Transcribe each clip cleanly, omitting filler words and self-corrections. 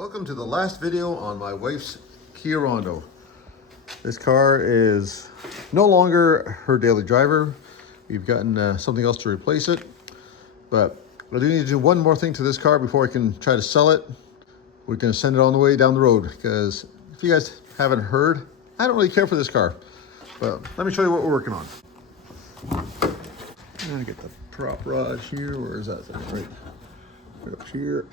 Welcome to the last video on my wife's Kia Rondo. This car is no longer her daily driver. We've gotten something else to replace it. But I do need to do one more thing to this car before I can try to sell it. We're going to send it on the way down the road because if you guys haven't heard, I don't really care for this car. But let me show you what we're working on. I'm going to get the prop rod here. Where is that thing? Right up here.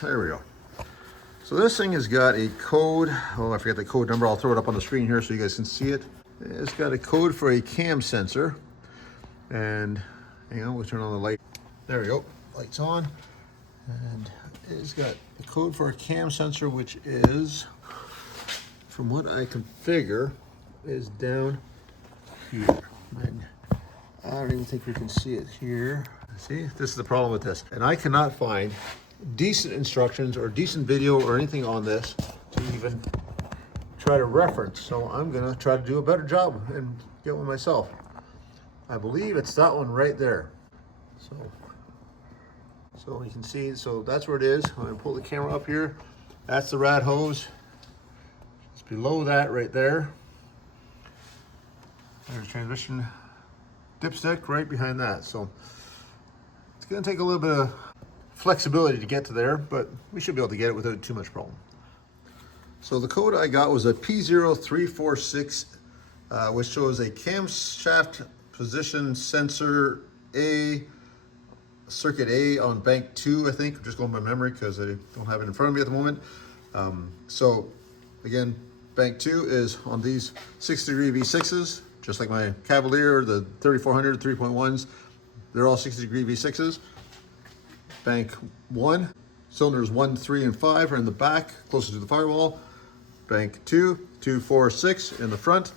There we go. So this thing has got a code. Oh, I forgot the code number. I'll throw it up on the screen here so you guys can see it. It's got a code for a cam sensor. And hang on, we'll turn on the light. There we go. Light's on. And it's got a code for a cam sensor, which is, from what I can figure, is down here. And I don't even think we can see it here. See, this is the problem with this. And I cannot find decent instructions or decent video or anything on this to even try to reference. So I'm gonna try to do a better job and get one myself. I believe it's that one right there. So you can see, so that's where it is. I'm gonna pull the camera up here. That's the rad hose. It's below that right there. There's transmission dipstick right behind that. So it's gonna take a little bit of flexibility to get to there, but we should be able to get it without too much problem. So the code I got was a P0346, which shows a camshaft position sensor A, circuit A on bank 2, I think. I'm just going by memory because I don't have it in front of me at the moment. So again, bank 2 is on these 60-degree V6s, just like my Cavalier, the 3400 3.1s. They're all 60-degree V6s. Bank 1, cylinders 1, 3, and 5 are in the back, closer to the firewall. Bank 2, 2, 4, 6 in the front.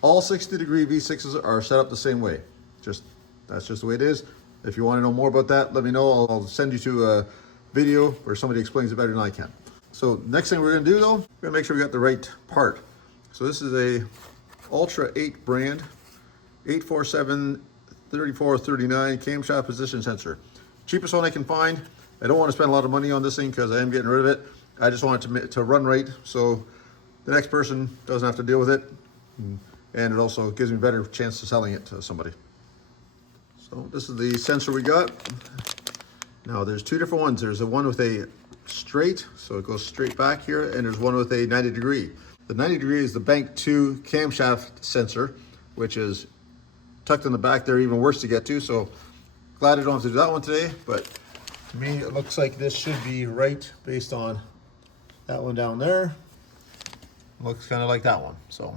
All 60-degree V6s are set up the same way. That's just the way it is. If you want to know more about that, let me know. I'll send you to a video where somebody explains it better than I can. So next thing we're going to do though, we're going to make sure we got the right part. So this is a Ultra 8 brand, 847-3439 camshaft position sensor. Cheapest one I can find. I don't want to spend a lot of money on this thing because I am getting rid of it. I just want it to run right so the next person doesn't have to deal with it. And it also gives me a better chance of selling it to somebody. So this is the sensor we got. Now there's two different ones. There's a one with a straight, so it goes straight back here, and there's one with a 90-degree. The 90-degree is the bank 2 camshaft sensor, which is tucked in the back there, even worse to get to. So glad I don't have to do that one today, but to me it looks like this should be right based on that one down there. Looks kind of like that one. So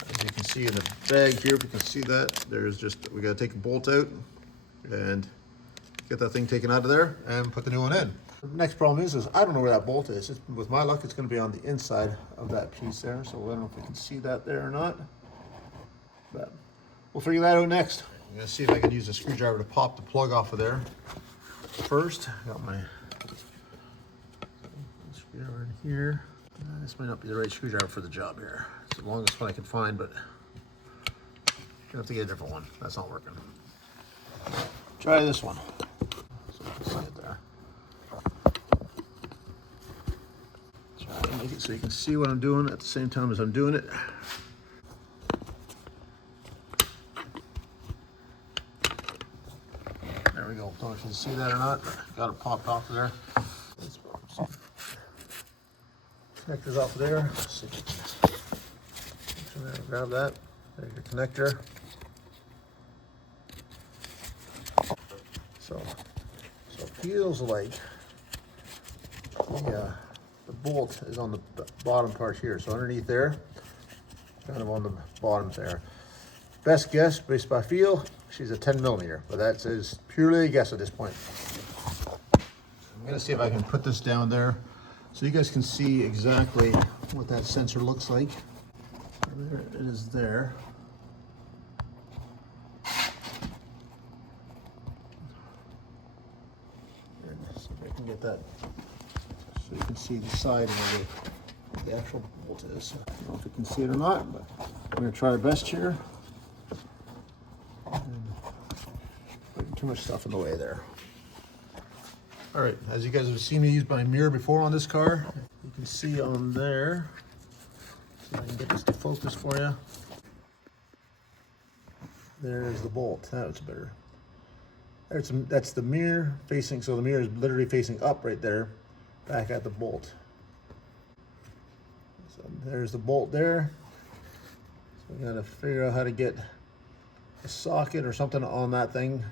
as you can see in the bag here, if you can see that, there's just, we got to take a bolt out and get that thing taken out of there and put the new one in. The next problem is I don't know where that bolt is. With my luck, it's going to be on the inside of that piece there. So I don't know if we can see that there or not, but we'll figure that out next. I'm going to see if I can use a screwdriver to pop the plug off of there. First, I got my screwdriver in here. This might not be the right screwdriver for the job here. It's the longest one I can find, but you have to get a different one. That's not working. Try this one. So you can see it there. Try to make it so you can see what I'm doing at the same time as I'm doing it. There we go. Don't know if you can see that or not. Got it popped off of there. Connector's off of there. Let's see. Grab that. There's your connector. So it feels like the bolt is on the bottom part here. So underneath there, kind of on the bottom there. Best guess based by feel, she's a 10mm, but that is purely a guess at this point. I'm gonna see if I can put this down there so you guys can see exactly what that sensor looks like. There it is there. And see if I can get that so you can see the side of where the actual bolt is. I don't know if you can see it or not, but I'm gonna try our best here. Putting too much stuff in the way there. All right, as you guys have seen me use my mirror before on this car, you can see on there, see if I can get this to focus for you. There's the bolt. That's better. That's the mirror facing, so the mirror is literally facing up right there, back at the bolt. So there's the bolt there. So we gotta figure out how to get a socket or something on that thing.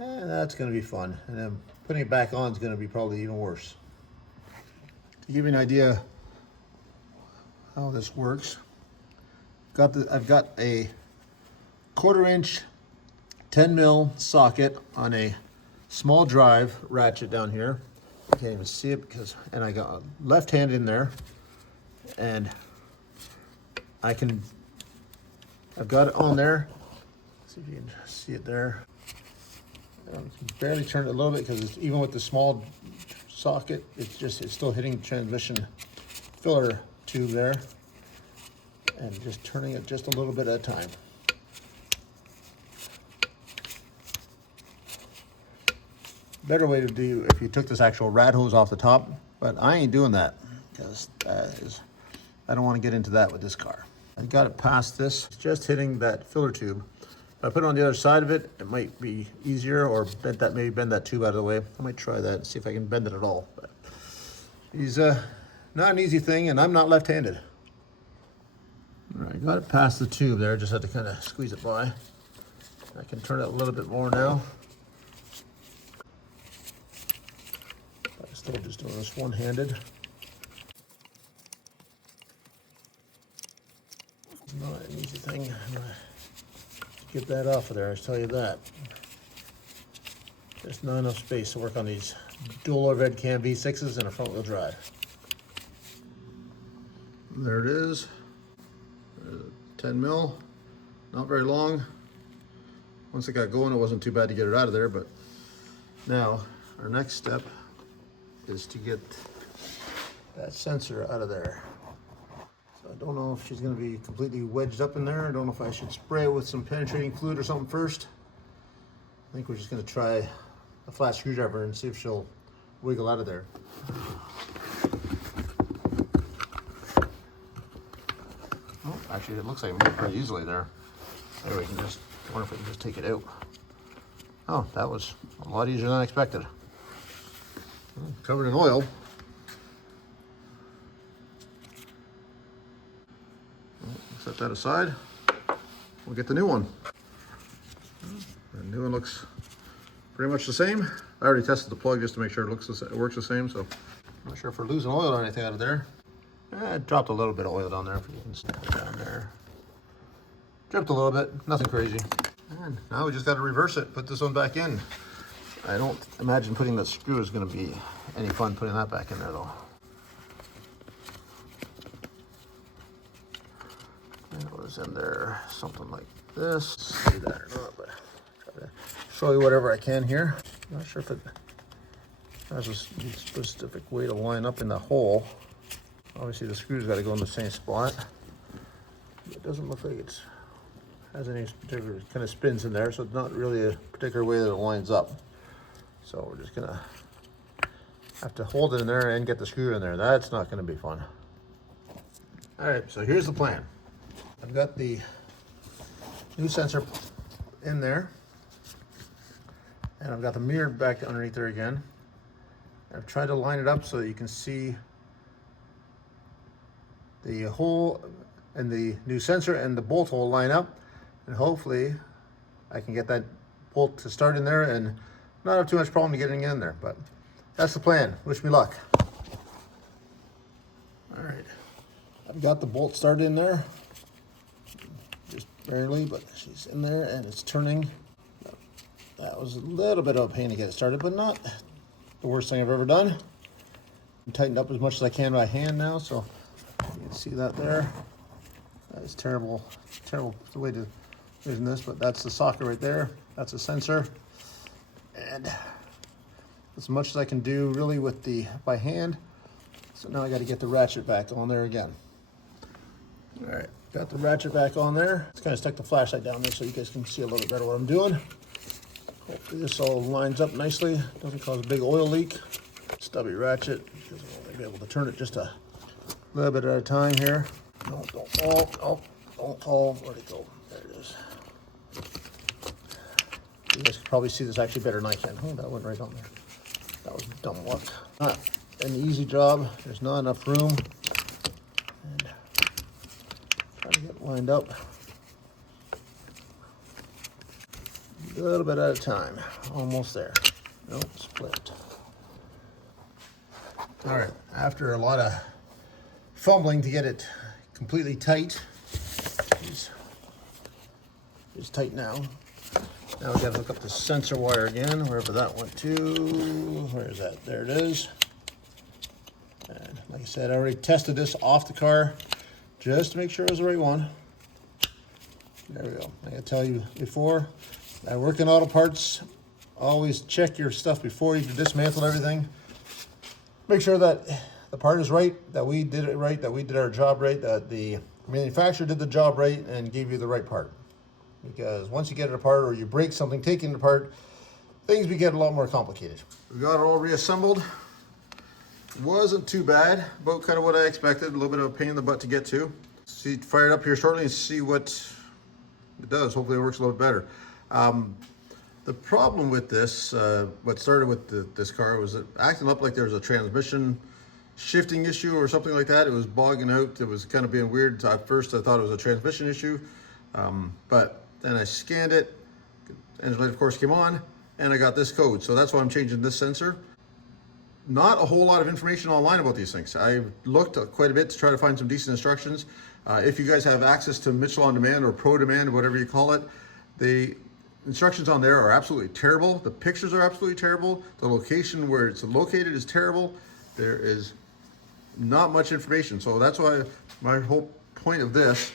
And that's gonna be fun. And then putting it back on is gonna be probably even worse. To give you an idea how this works, I've got a 1/4 inch 10 mil socket on a small drive ratchet down here. You can't even see it and I got a left hand in there, and I've got it on there. Let's see if you can see it there. You can barely turn it a little bit because even with the small socket, it's still hitting the transmission filler tube there, and just turning it just a little bit at a time. Better way to do if you took this actual rad hose off the top, but I ain't doing that because I don't want to get into that with this car. I got it past this, it's just hitting that filler tube. If I put it on the other side of it, it might be easier, or maybe bend that tube out of the way. I might try that and see if I can bend it at all. But it's not an easy thing, and I'm not left-handed. All right, got it past the tube there, just had to kind of squeeze it by. I can turn it a little bit more now. Still just doing this one-handed. It's not an easy thing to get that off of there, I tell you that. There's not enough space to work on these dual overhead cam V6s and a front-wheel drive. There it is. 10 mil, not very long. Once it got going, it wasn't too bad to get it out of there, but now our next step is to get that sensor out of there. So I don't know if she's going to be completely wedged up in there. I don't know if I should spray it with some penetrating fluid or something first. I think we're just going to try a flat screwdriver and see if she'll wiggle out of there. Oh, actually it looks like it moved pretty easily there. Maybe we can just, I wonder if we can just take it out. Oh, that was a lot easier than I expected. Covered in oil. Set that aside. We'll get the new one. The new one looks pretty much the same. I already tested the plug just to make sure it works the same. So I'm not sure if we're losing oil or anything out of there. I dropped a little bit of oil down there. If you can snap it down there. Dripped a little bit. Nothing crazy. And now we just got to reverse it. Put this one back in. I don't imagine putting that screw is going to be any fun putting that back in there though. And it was in there something like this. See that or not, but try to show you whatever I can here. Not sure if it has a specific way to line up in the hole. Obviously the screw's got to go in the same spot. It doesn't look like it has any particular kind of spins in there, so it's not really a particular way that it lines up. So we're just gonna have to hold it in there and get the screw in there. That's not gonna be fun. All right, so here's the plan. I've got the new sensor in there, and I've got the mirror back underneath there again. I've tried to line it up so that you can see the hole and the new sensor and the bolt hole line up, and hopefully I can get that bolt to start in there and not have too much problem getting in there, but that's the plan. Wish me luck. All right, I've got the bolt started in there, just barely, but she's in there and it's turning. That was a little bit of a pain to get it started, but not the worst thing I've ever done. I'm tightened up as much as I can by hand now, so you can see that there. That is terrible the way to using this, but that's the socket right there. That's a sensor. And as much as I can do really with by hand. So now I got to get the ratchet back on there again. All right, got the ratchet back on there. Let's kind of stick the flashlight down there so you guys can see a little bit better what I'm doing. Hopefully this all lines up nicely, doesn't cause a big oil leak. Stubby ratchet, because we'll only be able to turn it just a little bit at a time here. No, don't fall. Oh, don't fall. Where'd it go? There it is. You guys can probably see this actually better than I can. Oh, that went right on there. That was dumb luck. Not an easy job. There's not enough room. And try to get lined up a little bit at a time. Almost there. Nope, split. All right, after a lot of fumbling to get it completely tight, it's tight now. Now we gotta hook up the sensor wire again, wherever that went to. Where is that? There it is. And like I said, I already tested this off the car just to make sure it was the right one. There we go. Like I tell you before, I work in auto parts. Always check your stuff before you dismantle everything. Make sure that the part is right, that we did it right, that we did our job right, that the manufacturer did the job right and gave you the right part. Because once you get it apart or you break something taking it apart, things get a lot more complicated. We got it all reassembled. Wasn't too bad, about kind of what I expected. A little bit of a pain in the butt to get to. See, fire it up here shortly and see what it does. Hopefully it works a little bit better. The problem with this, what started with this car was it acting up like there was a transmission shifting issue or something like that. It was bogging out. It was kind of being weird. At first I thought it was a transmission issue, but then I scanned it. Engine light of course came on and I got this code. So that's why I'm changing this sensor. Not a whole lot of information online about these things. I looked quite a bit to try to find some decent instructions. If you guys have access to Mitchell On Demand or Pro Demand, whatever you call it, the instructions on there are absolutely terrible. The pictures are absolutely terrible. The location where it's located is terrible. There is not much information. So that's why my whole point of this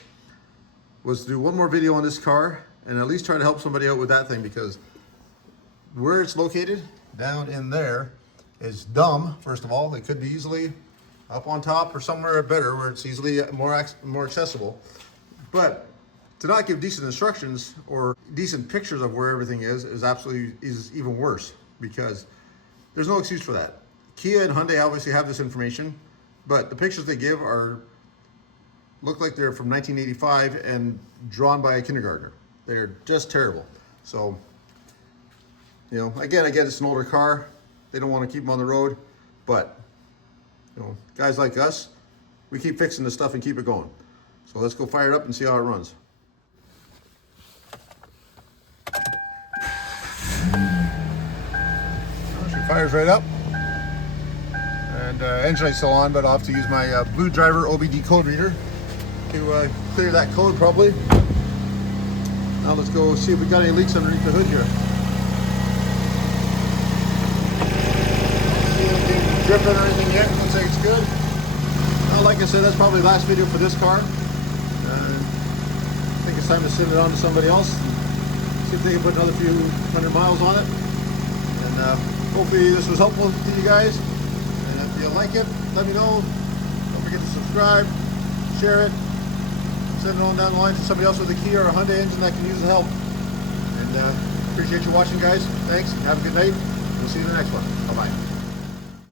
was to do one more video on this car and at least try to help somebody out with that thing, because where it's located down in there is dumb. First of all, it could be easily up on top or somewhere better where it's easily more accessible. But to not give decent instructions or decent pictures of where everything is even worse, because there's no excuse for that. Kia and Hyundai obviously have this information, but the pictures they give look like they're from 1985 and drawn by a kindergartner. They're just terrible. So, you know, again, I get it's an older car. They don't want to keep them on the road, but you know, guys like us, we keep fixing this stuff and keep it going. So let's go fire it up and see how it runs. She fires right up, and engine light's still on, but I'll have to use my Blue Driver OBD code reader to clear that code probably. Now let's go see if we got any leaks underneath the hood here. Don't see anything dripping or anything yet. Looks like it's good. Well, like I said, that's probably the last video for this car. I think it's time to send it on to somebody else. See if they can put another few hundred miles on it. And hopefully this was helpful to you guys. And if you like it, let me know. Don't forget to subscribe, share it, send it on down the line to somebody else with a Kia or a Hyundai engine that can use the help. And appreciate you watching, guys. Thanks. Have a good night. We'll see you in the next one. Bye-bye.